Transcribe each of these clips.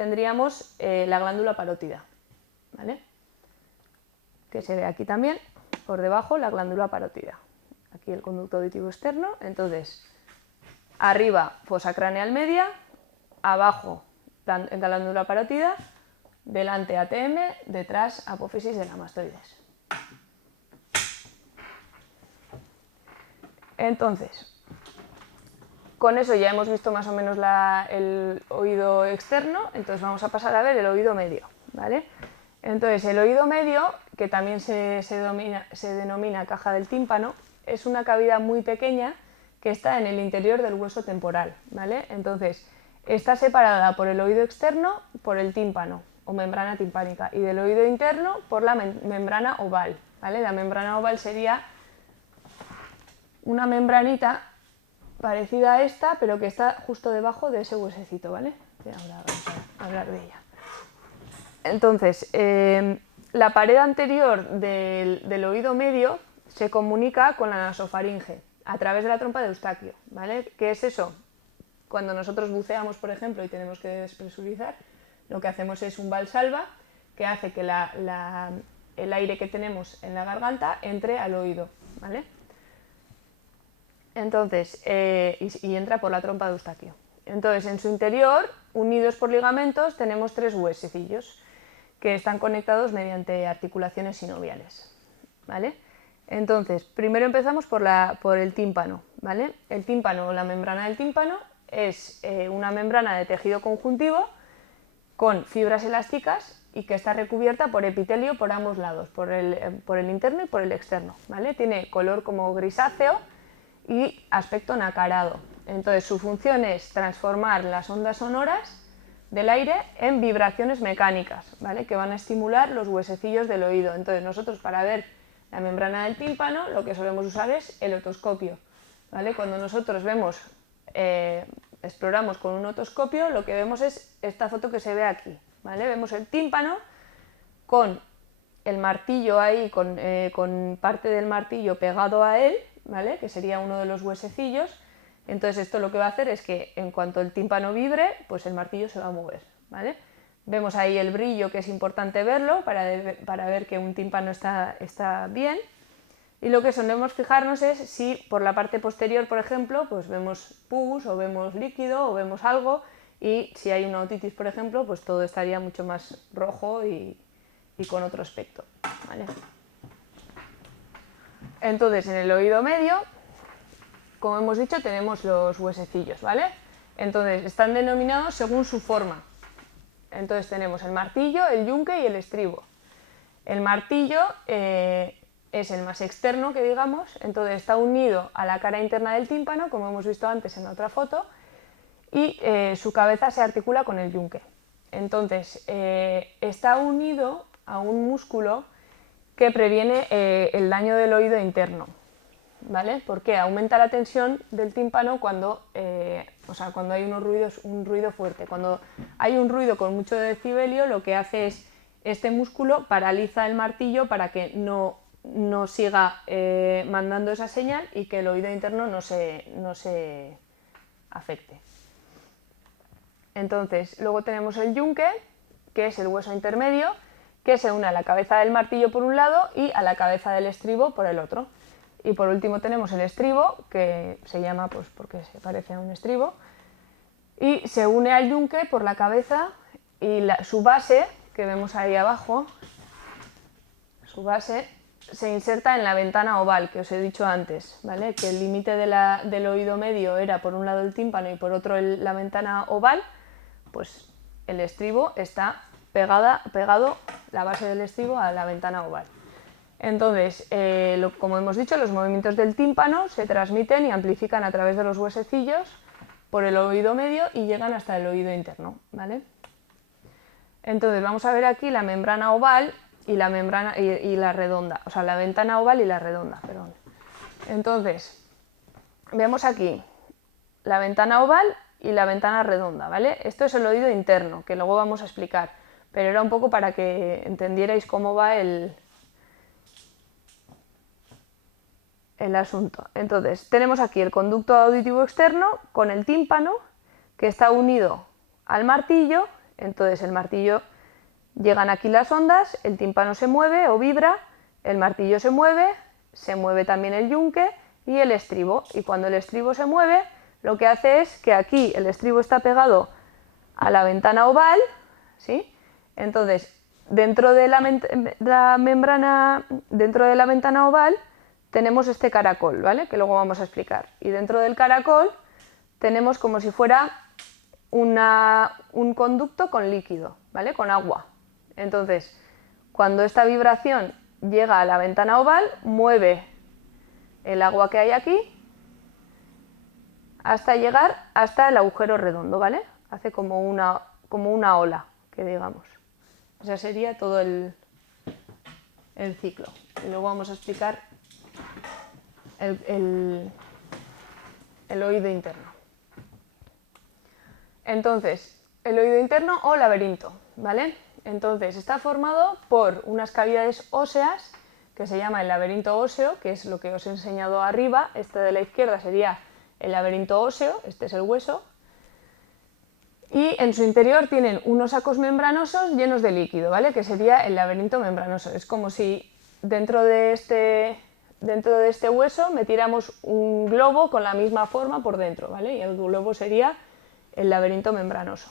tendríamos la glándula parótida, ¿vale? Que se ve aquí también, por debajo, la glándula parótida. Aquí el conducto auditivo externo. Entonces, arriba fosa craneal media, abajo glándula parótida, delante ATM, detrás apófisis de la mastoides. Entonces, con eso ya hemos visto más o menos el oído externo, entonces vamos a pasar a ver el oído medio, ¿vale? Entonces, el oído medio, que también se denomina caja del tímpano, es una cavidad muy pequeña que está en el interior del hueso temporal, ¿vale? Entonces, está separada por el oído externo por el tímpano o membrana timpánica y del oído interno por la membrana oval, ¿vale? La membrana oval sería una membranita parecida a esta, pero que está justo debajo de ese huesecito, ¿vale? Y ahora vamos a hablar de ella. Entonces, la pared anterior del oído medio se comunica con la nasofaringe a través de la trompa de Eustaquio, ¿vale? ¿Qué es eso? Cuando nosotros buceamos, por ejemplo, y tenemos que despresurizar, lo que hacemos es un valsalva que hace que el aire que tenemos en la garganta entre al oído, ¿vale? Entonces, y entra por la trompa de Eustaquio. Entonces, en su interior, unidos por ligamentos, tenemos 3 huesecillos que están conectados mediante articulaciones sinoviales, ¿vale? Entonces, primero empezamos por el tímpano, ¿vale? El tímpano o la membrana del tímpano es una membrana de tejido conjuntivo con fibras elásticas y que está recubierta por epitelio por ambos lados, por el interno y por el externo, ¿vale? Tiene color como grisáceo y aspecto nacarado. Entonces, su función es transformar las ondas sonoras del aire en vibraciones mecánicas, ¿vale? Que van a estimular los huesecillos del oído. Entonces, nosotros para ver la membrana del tímpano lo que solemos usar es el otoscopio, ¿vale? Cuando nosotros exploramos con un otoscopio, lo que vemos es esta foto que se ve aquí, ¿vale? Vemos el tímpano con el martillo ahí, con parte del martillo pegado a él, ¿vale? Que sería uno de los huesecillos. Entonces esto lo que va a hacer es que en cuanto el tímpano vibre, pues el martillo se va a mover, ¿vale? Vemos ahí el brillo, que es importante verlo para ver que un tímpano está bien. Y lo que solemos fijarnos es si por la parte posterior, por ejemplo, pues vemos pus o vemos líquido o vemos algo, y si hay una otitis, por ejemplo, pues todo estaría mucho más rojo y con otro aspecto, ¿vale? Entonces, en el oído medio, como hemos dicho, tenemos los huesecillos, ¿vale? Entonces, están denominados según su forma. Entonces tenemos el martillo, el yunque y el estribo. El martillo es el más externo, que digamos, entonces está unido a la cara interna del tímpano, como hemos visto antes en la otra foto, y su cabeza se articula con el yunque. Entonces, está unido a un músculo que previene el daño del oído interno, ¿vale? Porque aumenta la tensión del tímpano cuando hay un ruido fuerte. Cuando hay un ruido con mucho decibelio, lo que hace es este músculo paraliza el martillo para que no siga mandando esa señal y que el oído interno no se afecte. Entonces, luego tenemos el yunque, que es el hueso intermedio, que se une a la cabeza del martillo por un lado y a la cabeza del estribo por el otro. Y por último tenemos el estribo, que se llama pues porque se parece a un estribo, y se une al yunque por la cabeza y su base, que vemos ahí abajo, su base se inserta en la ventana oval que os he dicho antes, ¿vale? Que el límite del oído medio era por un lado el tímpano y por otro la ventana oval, pues el estribo está pegado la base del estribo a la ventana oval. Entonces, como hemos dicho, los movimientos del tímpano se transmiten y amplifican a través de los huesecillos por el oído medio y llegan hasta el oído interno, ¿vale? Entonces, vamos a ver aquí la membrana oval y la membrana y la redonda, o sea, la ventana oval y la redonda, perdón. Entonces, vemos aquí la ventana oval y la ventana redonda, ¿vale? Esto es el oído interno, que luego vamos a explicar, pero era un poco para que entendierais cómo va el asunto. Entonces, tenemos aquí el conducto auditivo externo con el tímpano, que está unido al martillo Entonces el martillo, llegan aquí las ondas, el tímpano se mueve o vibra, el martillo se mueve también el yunque y el estribo. Y cuando el estribo se mueve, lo que hace es que aquí el estribo está pegado a la ventana oval, ¿sí? Entonces, dentro de la membrana, dentro de la ventana oval, tenemos este caracol, ¿vale? Que luego vamos a explicar. Y dentro del caracol tenemos como si fuera un conducto con líquido, ¿vale? Con agua. Entonces, cuando esta vibración llega a la ventana oval, mueve el agua que hay aquí hasta llegar hasta el agujero redondo, ¿vale? Hace como una ola, que digamos. O sea, sería todo el ciclo. Y luego vamos a explicar el oído interno. Entonces, el oído interno o laberinto, ¿vale? Entonces, está formado por unas cavidades óseas que se llama el laberinto óseo, que es lo que os he enseñado arriba. Este de la izquierda sería el laberinto óseo, este es el hueso. Y en su interior tienen unos sacos membranosos llenos de líquido, ¿vale? Que sería el laberinto membranoso. Es como si dentro de este hueso metiéramos un globo con la misma forma por dentro, ¿vale? Y el globo sería el laberinto membranoso.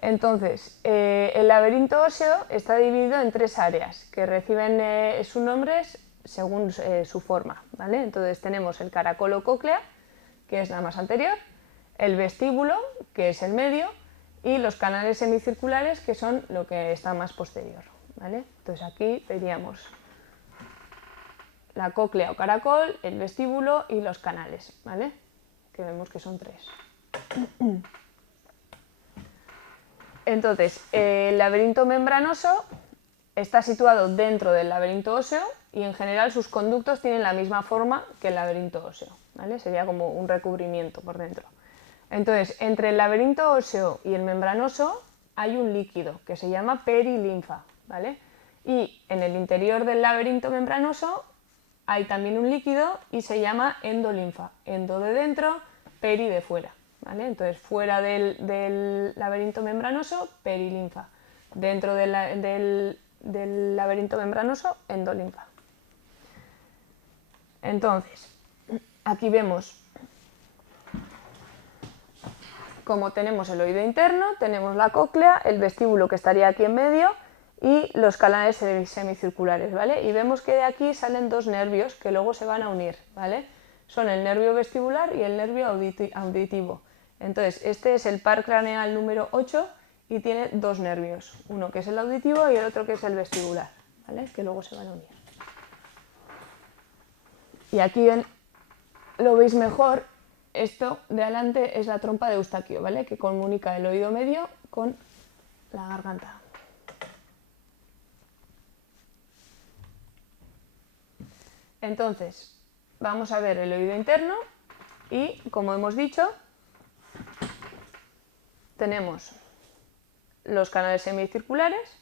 Entonces, el laberinto óseo está dividido en 3 áreas que reciben sus nombres según su forma, ¿vale? Entonces tenemos el caracol o cóclea, que es la más anterior, el vestíbulo, que es el medio, y los canales semicirculares, que son lo que está más posterior, ¿vale? Entonces aquí veríamos la cóclea o caracol, el vestíbulo y los canales, ¿vale? Que vemos que son 3. Entonces, el laberinto membranoso está situado dentro del laberinto óseo y en general sus conductos tienen la misma forma que el laberinto óseo, ¿vale? Sería como un recubrimiento por dentro. Entonces, entre el laberinto óseo y el membranoso hay un líquido que se llama perilinfa, ¿vale? Y en el interior del laberinto membranoso hay también un líquido y se llama endolinfa. Endo de dentro, peri de fuera, ¿vale? Entonces, fuera del laberinto membranoso, perilinfa. Dentro del laberinto membranoso, endolinfa. Entonces, aquí vemos como tenemos el oído interno, tenemos la cóclea, el vestíbulo que estaría aquí en medio y los canales semicirculares, ¿vale? Y vemos que de aquí salen 2 nervios que luego se van a unir, ¿vale? Son el nervio vestibular y el nervio auditivo. Entonces, este es el par craneal número 8 y tiene 2 nervios, uno que es el auditivo y el otro que es el vestibular, ¿vale? Que luego se van a unir. Y aquí lo veis mejor. Esto de adelante es la trompa de Eustaquio, ¿vale? Que comunica el oído medio con la garganta. Entonces, vamos a ver el oído interno y, como hemos dicho, tenemos los canales semicirculares.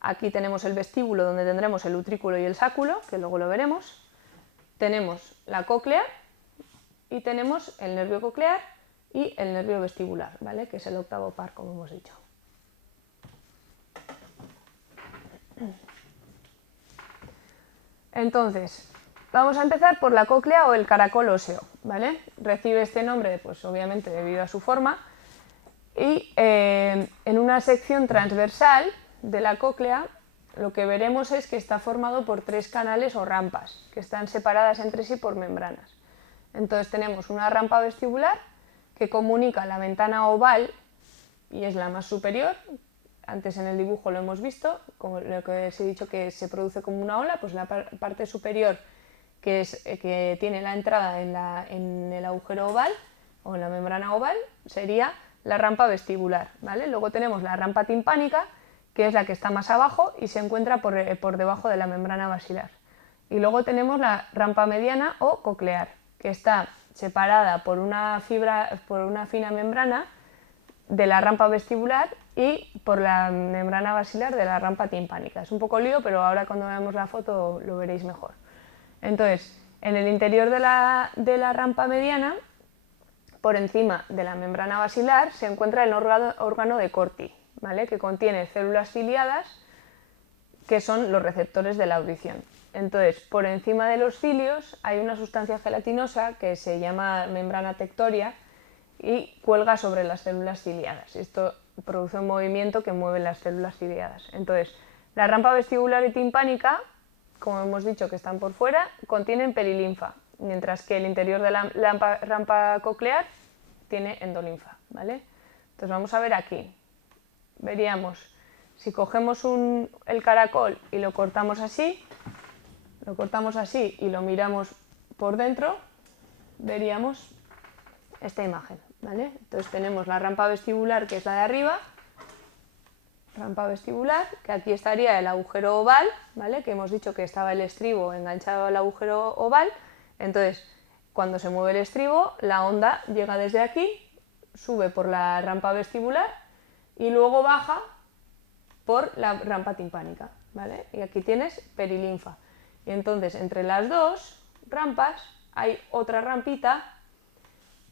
Aquí tenemos el vestíbulo donde tendremos el utrículo y el sáculo, que luego lo veremos. Tenemos la cóclea y tenemos el nervio coclear y el nervio vestibular, ¿vale? Que es el octavo par, como hemos dicho. Entonces, vamos a empezar por la cóclea o el caracol óseo, ¿vale? Recibe este nombre, pues obviamente debido a su forma, y en una sección transversal de la cóclea lo que veremos es que está formado por 3 canales o rampas, que están separadas entre sí por membranas. Entonces tenemos una rampa vestibular que comunica la ventana oval y es la más superior. Antes en el dibujo lo hemos visto, como lo que os he dicho que se produce como una ola, pues la parte superior que tiene la entrada en el agujero oval o en la membrana oval sería la rampa vestibular, ¿vale? Luego tenemos la rampa timpánica, que es la que está más abajo y se encuentra por debajo de la membrana basilar. Y luego tenemos la rampa mediana o coclear, que está separada por una fina membrana de la rampa vestibular y por la membrana basilar de la rampa timpánica. Es un poco lío, pero ahora cuando veamos la foto lo veréis mejor. Entonces, en el interior de la rampa mediana por encima de la membrana basilar se encuentra el órgano de Corti, ¿vale? Que contiene células ciliadas que son los receptores de la audición. Entonces, por encima de los cilios hay una sustancia gelatinosa que se llama membrana tectoria y cuelga sobre las células ciliadas. Esto produce un movimiento que mueve las células ciliadas. Entonces, la rampa vestibular y timpánica, como hemos dicho que están por fuera, contienen perilinfa, mientras que el interior de la rampa coclear tiene endolinfa, ¿vale? Entonces vamos a ver aquí. Veríamos, si cogemos el caracol y lo cortamos así y lo miramos por dentro, veríamos esta imagen, ¿vale? Entonces tenemos la rampa vestibular, que es la de arriba, rampa vestibular, que aquí estaría el agujero oval, ¿vale? Que hemos dicho que estaba el estribo enganchado al agujero oval. Entonces, cuando se mueve el estribo, la onda llega desde aquí, sube por la rampa vestibular y luego baja por la rampa timpánica, ¿vale? Y aquí tienes perilinfa. Y entonces, entre las dos rampas hay otra rampita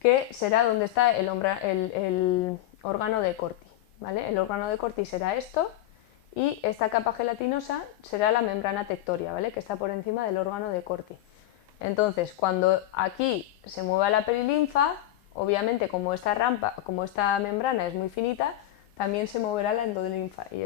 que será donde está el órgano de Corti, ¿vale? El órgano de Corti será esto y esta capa gelatinosa será la membrana tectoria, ¿vale? Que está por encima del órgano de Corti. Entonces, cuando aquí se mueva la perilinfa, obviamente como esta membrana es muy finita, también se moverá la endolinfa y